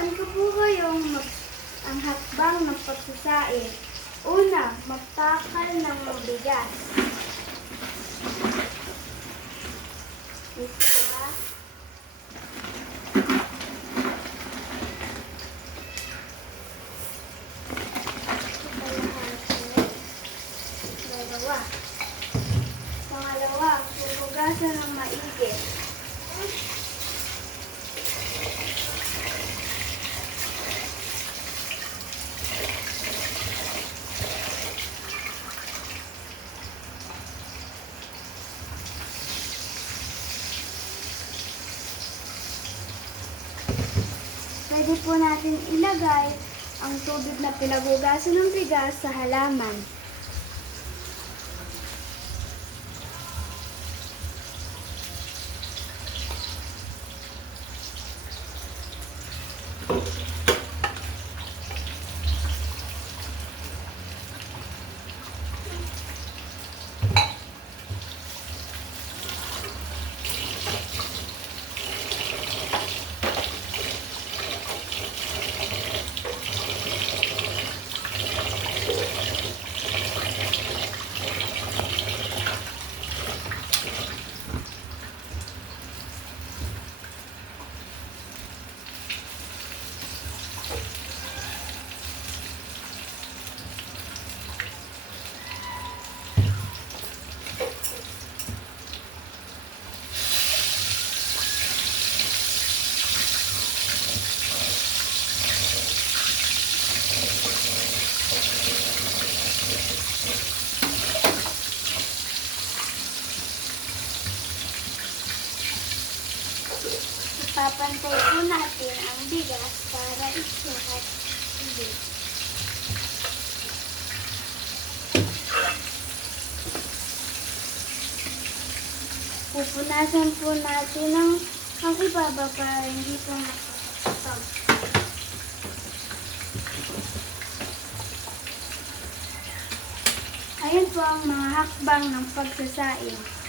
Turuan ko po kayong ang hakbang ng pagsasaing. Una, magtakal ng mabigas. Isa. Dalawa. Pangalawa, hugasan ng maigi. Pwede po natin ilagay ang tubig na pinaghugasan ng bigas sa halaman. Papantay po natin ang bigas para isukat ulit. Pupunasan po natin ang ibaba para hindi po nakakasapag. Ayan po ang mga hakbang ng pagsasaing.